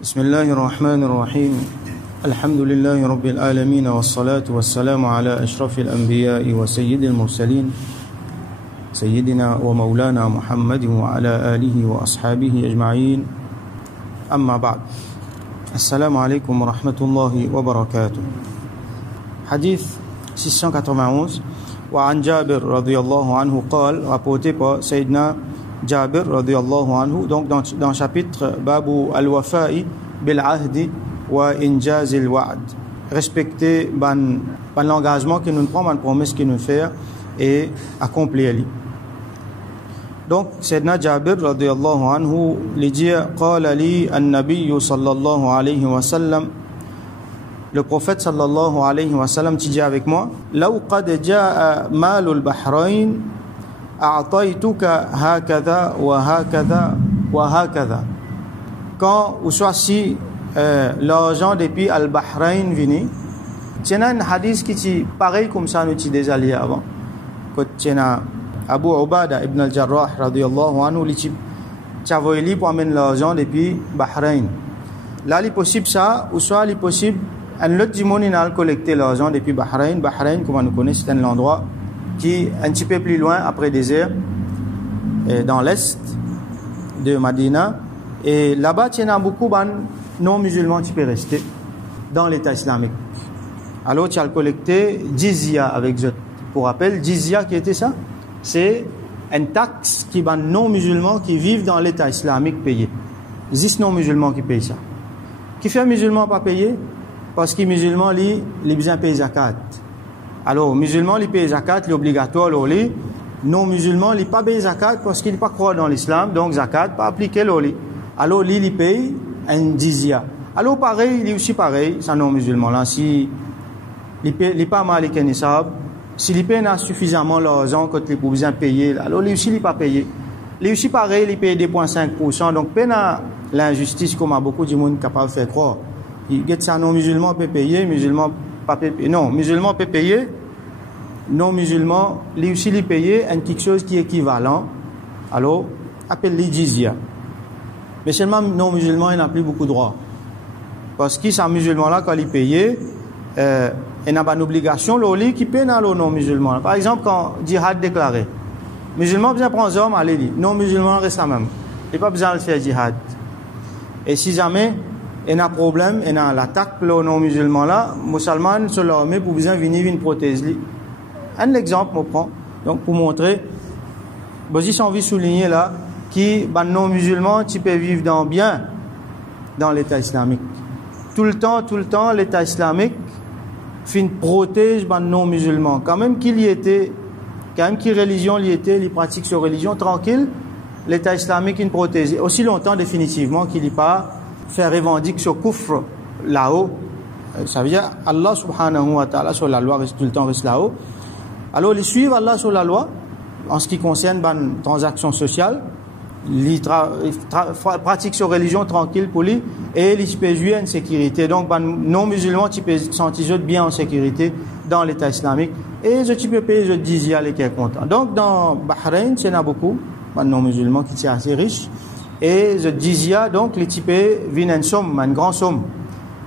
بسم الله الرحمن الرحيم الحمد لله رب العالمين والصلاة والسلام على أشرف الأنبياء وسيد المرسلين سيدنا ومولانا محمد وعلى آله وأصحابه أجمعين أما بعد السلام عليكم ورحمة الله وبركاته حديث 691 وعن جابر رضي الله عنه قال rapporté par Sayyidina Jabir radiyallahu anhu, donc dans le chapitre Babu al-Wafa'i bil-Ahdi wa Injaz al-Wa'd, respecter l'engagement que nous prenons, la promesse que nous faisons et accomplir. Donc Sayyidina Jabir radiyallahu anhu lui dit qala li an-nabiy sallallahu alayhi wa sallam, le prophète sallallahu alayhi wa sallam dit avec moi, law qad jaa malul bahrain a'taytuka hakadha wa hakadha wa hakadha. Quand ou soit si l'argent depuis al-Bahrain vini, tiens un hadith qui est pareil comme ça nous déjà lié avant. Quand tiens Abu Ubada ibn al-Jarrah radiyallahu anhu li t'avoyeli pour amener l'argent depuis Bahrain. Là il possible ça ou soit il possible un autre dimoni n'a collecté l'argent depuis Bahrain. Bahrain comme on connaît c'est un endroit qui est un petit peu plus loin après désert dans l'est de Madina, et là-bas il y a beaucoup de non-musulmans qui peuvent rester dans l'état islamique. Alors tu as collecté jizya avec eux. Pour rappel, jizya qui était ça, c'est une taxe qui est non-musulmans qui vivent dans l'état islamique payé. 10 non-musulmans qui payent ça. Qui fait un musulman pas payer? Parce que musulman lui il besoin payer zakat. Alors, musulman, il paye zakat, il est obligatoire, l'oli. Non musulman, il pas paye zakat parce qu'il ne pas croire dans l'islam, donc zakat, pas appliquer l'oli. Alors, il paye un jizya. Alors, pareil, il est aussi pareil, c'est un non musulman. Là, si il n'est pas mal et nisab, s'il il paye suffisamment l'argent quand il peut besoin payer, alors lui aussi, il n'est pas payé. Lui aussi, pareil, il paye 2,5%. Donc, peine l'injustice, comme beaucoup de monde capable de faire croire. Il dit ça, non musulman peut payer, musulman pas payer. Non, musulman peut payer. Non musulman, lui aussi il paye quelque chose qui est équivalent. Alors, appelle-le jizya. Mais seulement non musulman, il n'a plus beaucoup de droits. Parce que ces musulmans-là, quand ils payent, il n'a pas d'obligation, l'oli qui paye dans le non musulman. Par exemple, quand djihad déclaré, musulman besoin prendre homme, allez dire, non musulman reste la même. Il n'a pas besoin de faire djihad. Et si jamais il y a un problème, il y a l'attaque pour les non-musulmans là, les musulmans sur l'armée pour besoin venir une prothèse. Un exemple, je prends, donc pour montrer, j'ai envie de souligner là, que les non-musulmans, tu peux vivre bien dans l'État islamique. Tout le temps, l'État islamique protège les non-musulmans. Quand même qu'il y était, quand même qu'il religion y était, il pratique sa religion tranquille, l'État islamique il protège. Aussi longtemps définitivement qu'il n'y a pas faire revendiquer ce kufr là-haut, ça veut dire Allah subhanahu wa ta'ala sur la loi reste tout le temps reste là-haut. Alors ils suivent Allah sur la loi en ce qui concerne les transactions sociales, ils pratiquent leur religion tranquille pour lui et ils peuvent jouir en sécurité. Donc non musulmans tu peux sentir bien en sécurité dans l'état islamique et tu peux payer je jizya les qui est content. Donc dans Bahreïn il y en a beaucoup non musulmans qui sont assez riches. Et je disais donc les types viennent une somme, une grande somme.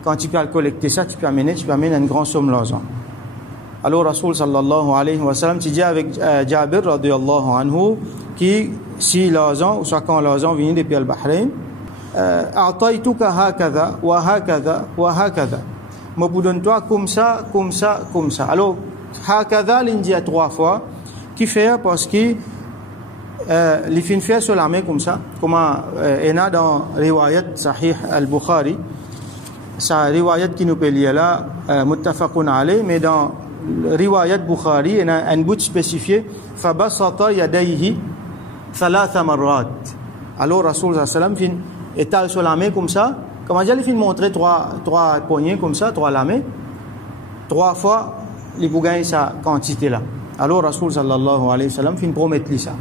Quand tu peux collecter ça, tu peux amener une grande somme l'argent. Alors Rasoul sallallahu alayhi wa sallam, tu dis avec Jabir radiyallahu anhu, qui si l'argent, ou soit quand l'argent vient depuis le Bahreïn, a'taytuka hakadha wa hakadha wa hakadha. Moi vous donne toi comme ça, comme ça, comme ça. Alors hakadha l'india 3 fois, qui fait parce que les fins faire sur la main comme ça, comme il y a dans riwayat Sahih al-Bukhari, sa riwayat qui nous peut lier là, muttafaqun alayh, mais dans riwayat Bukhari, il y a un bout spécifié, fabasata yadayhi thalatha marrat. Alors Rasoul sallallahu alayhi wa sallam étale sur la main comme ça, comment dire, il fin montrer trois poignées comme ça, 3 lamets, 3 fois, il peut gagner sa quantité là. Alors Rasoul sallallahu alayhi wa sallam fin promettre ça.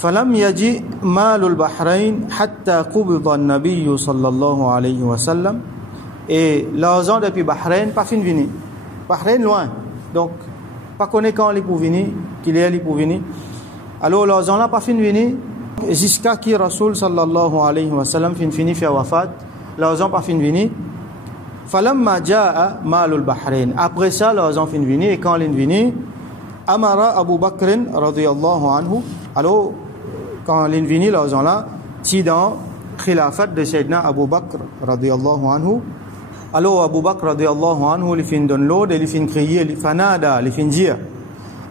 فلم يجي مال البحرين حتى قبض النبي صلى الله عليه وسلم. Et l'argent depuis Bahreïn pas fin venir. Bahreïn loin. Donc pas connaît quand il pour venir, qu'il est pour venir. Alors l'argent là pas fin venir jusqu'à qui Rasoul sallallahu alayhi wa sallam fin fini faire wafat l'argent pas fin vini. Falamma jaa malul Bahrain. Après ça, l'argent fin vini et quand l'in vini, amara Abu Bakr radiyallahu anhu. Alors quand l'in vini l'argent là, ti dans khilafat de Sayyidina Abu Bakr radiyallahu anhu. Alors Abu Bakr radiyallahu anhu li fin donne l'eau et li fin crier, li fanada, li fin dire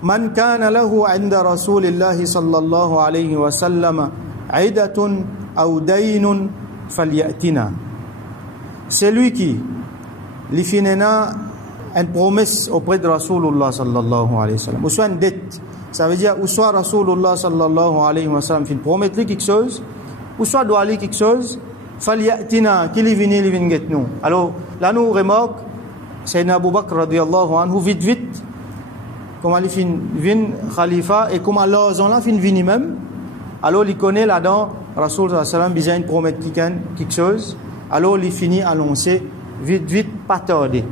man kana lahu 'inda rasulillahi sallallahu alayhi wa sallam 'idatun aw daynun falyatina. C'est lui qui li finena une promesse auprès de Rasulullah sallallahu alayhi wa sallam, ou soit une dette, ça veut dire ou soit Rasulullah sallallahu alayhi wa sallam fin promettre quelque chose, ou soit doit aller quelque chose, falyatina, qui li vini get nous. Alors là nous remarque Sayyidina Abu Bakr radiyallahu anhu vite comment il fin vin khalifa et comment l'argent là fin vini même. Alors il connaît là-dedans Rasul sallallahu alayhi wa sallam besoin de promettre quelque chose. Alors il finit annoncer vite pas tarder.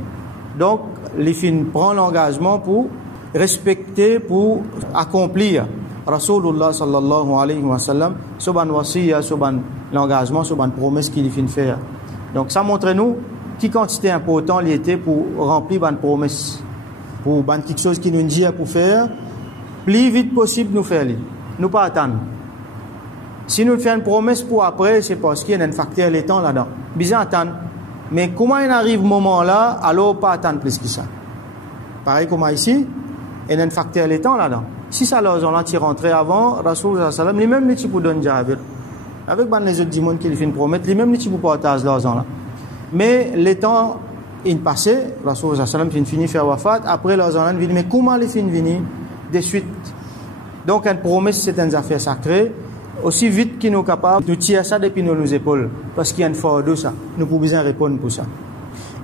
Donc il finit prend l'engagement pour respecter, pour accomplir Rasulullah sallallahu alayhi wa sallam sur ban wasiya, sur ban l'engagement, sur ban promesse qu'il finit faire. Donc ça montre nous qui quantité important il était pour remplir ban promesse, pour ban quelque chose qui nous dit pour faire plus vite possible nous faire, nous pas attendre. Si nous faisons une promesse pour après, c'est parce qu'il y a un facteur le temps là-dedans. Bizarre attendre. Mais comment il arrive moment là, alors pas attendre plus que ça. Pareil comme ici, il y a un facteur le temps là-dedans. Si ça l'argent là tu rentrais avant, Rasul sallallahu alayhi wa sallam, lui-même tu peux donner Jabir. Avec les autres démons qui lui font promettre, lui-même tu peux partager l'argent là. Mais le temps il passait, Rasul sallallahu alayhi wa sallam il finit faire wafat, après l'argent là il dit mais comment il finit venir de suite. Donc une promesse c'est une affaire sacrée. Aussi vite qu'il nous est capable de tirer ça depuis nos épaules, parce qu'il y a une force de ça, nous pouvons bien répondre pour ça.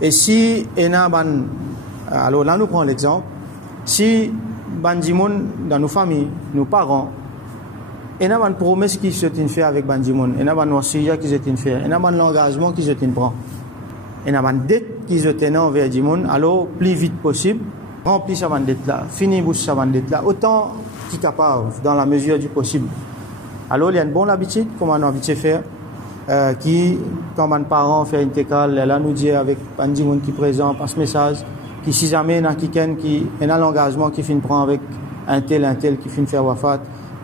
Et si alors là nous prenons l'exemple, si bandimon dans nos familles, nos parents, il y a une promesse qui se fait avec bandimon, il y a une wasiya qui se fait, il y a un engagement qui se prend, il y a une dette qui se tient envers dimon, alors plus vite possible, remplis sa dette là, finis sa dette là, autant qu'il est capable dans la mesure du possible. Alors il y a une bonne habitude, comme on a habitué faire, qui, quand un parent fait une técale, là nous dit avec un monde qui présente, passe message, qui si jamais il y a quelqu'un qui a l'engagement qui finit prend avec un tel qui finit faire wafat,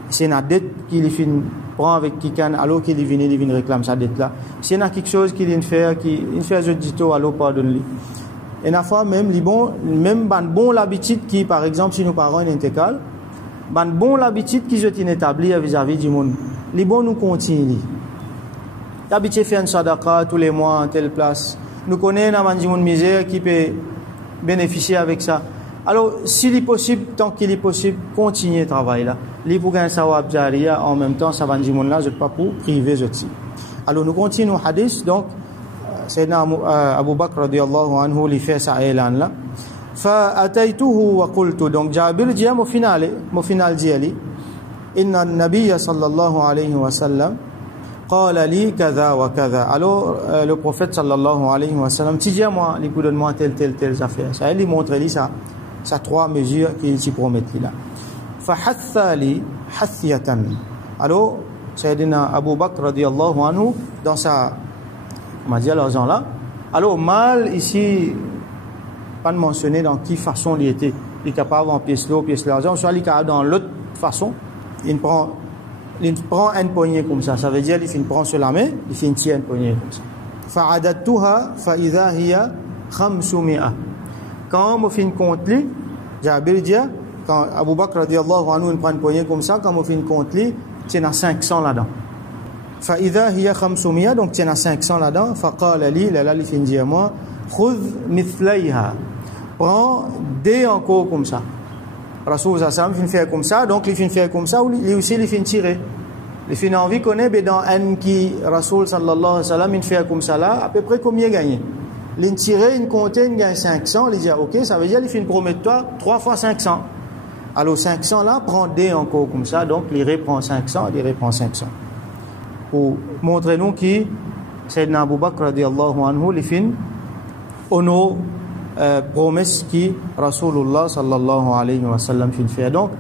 c'est une dette qui finit prend avec quelqu'un, alors qu'il vient réclamer sa dette là. S'il y a quelque chose qu'il vient faire, qui fait un dito, alors pardonne-lui. Et la fois même, même bon l'habitude qui, par exemple, si nos parents ont une técale, bon l'habitude qui est établie vis-à-vis du monde. Les bons nous continuent. L'habitude fait une sadaqa tous les mois en telle place. Nous connaissons un monde misère qui peut bénéficier avec ça. Alors, s'il est possible, tant qu'il est possible, continuez le travail là. Les pour gagner sawab jariya en même temps, ça va dire là, je ne pas pour priver aussi. Alors, nous continuons le hadith. Donc, Sayyidina Abu Bakr radiyallahu anhu li fait ça élan là. فأتيته وقلت donc Jabir dit au final ديالي إن النبي صلى الله عليه وسلم قال لي كذا وكذا. Alors le prophète صلى الله عليه وسلم tu dis moi il peut donner telle affaire, ça il montre lui ça trois mesures qu'il s'y promet là. فحث لي حثية. Alors Sayyidina Abu Bakr radiyallahu anhu dans sa on va dire l'argent là. Alors mal ici pas de mentionner dans quelle façon il était. Il est capable en pièce l'argent, soit il est capable dans l'autre façon. Il prend une poignée comme ça. Ça veut dire qu'il prend sur la main, il tire une poignée comme ça. فَعَدَدْتُهَا فَإِذَا هِيَ 500. Quand on fait une compte, Jabir dit, quand Abu Bakr radiyallahu anhu prend une poignée comme ça, quand on fait une compte, il y a 500 là-dedans. فَإِذَا هِيَ 500, donc il y a 500 là-dedans. فَقَالَ لِي, là il fait dire moi, خُذْ مِثْلَيْهَا. Prends des encore comme ça. Rasul sallallahu alayhi wa sallam fin faire comme ça, donc il fin faire comme ça, lui aussi il fin tirer. Il fin envie connaître dans un qui Rasul sallallahu alayhi wa sallam il fait comme ça là, à peu près combien gagné. Il tirer, il compter, il gagne 500, il dit OK, ça veut dire il fin promettre toi 3 fois 500. Alors 500 là, prends des encore comme ça, donc il reprend 500, il reprend 500. Pour montrer nous qui Sayyidina Abu Bakr radiyallahu anhu il fin honor promesse qui Rasulullah sallallahu alayhi wa sallam fait. Donc,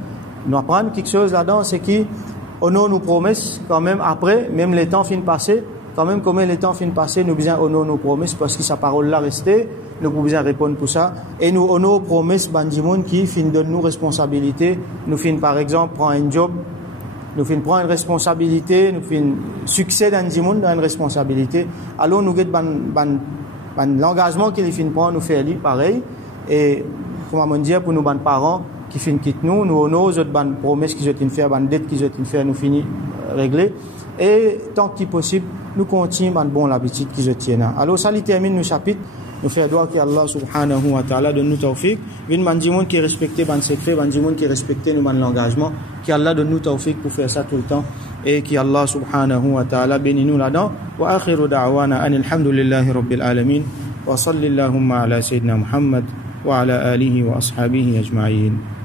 nous apprenons quelque chose là-dedans, c'est qu'on a nos promesses quand même après, même les temps fin passés, quand même comme le temps fin passé nous besoin honorer nos promesses parce que sa parole là rester nous pouvons besoin répondre pour ça et nous honorer promesses bandimoun qui fin donne nous responsabilité nous fin par exemple prendre un job nous fin prendre une responsabilité nous fin succès dans dimoun dans une responsabilité alors nous get l'engagement qu'il fin prendre nous faire lui pareil et comment dire pour nos parents qui fin quitte nous honorer autres promesses qu'ils ont fait ban dette qu'ils ont fait nous fini régler et tant que possible nous continuons dans bon l'habitude qu'ils tiennent alors ça il termine le chapitre nous fait doigt que Allah subhanahu wa ta'ala donne nous tawfiq vin mandimoun qui respecter ban secret mandimoun qui respecter nous ban l'engagement qui Allah donne nous tawfiq pour faire ça tout le temps et qui Allah subhanahu wa ta'ala bénit nous là-dedans wa akhiru da'wana alhamdulillahi rabbil alamin wa sallallahu ala sayyidina Muhammad wa ala alihi wa ashabihi ajma'in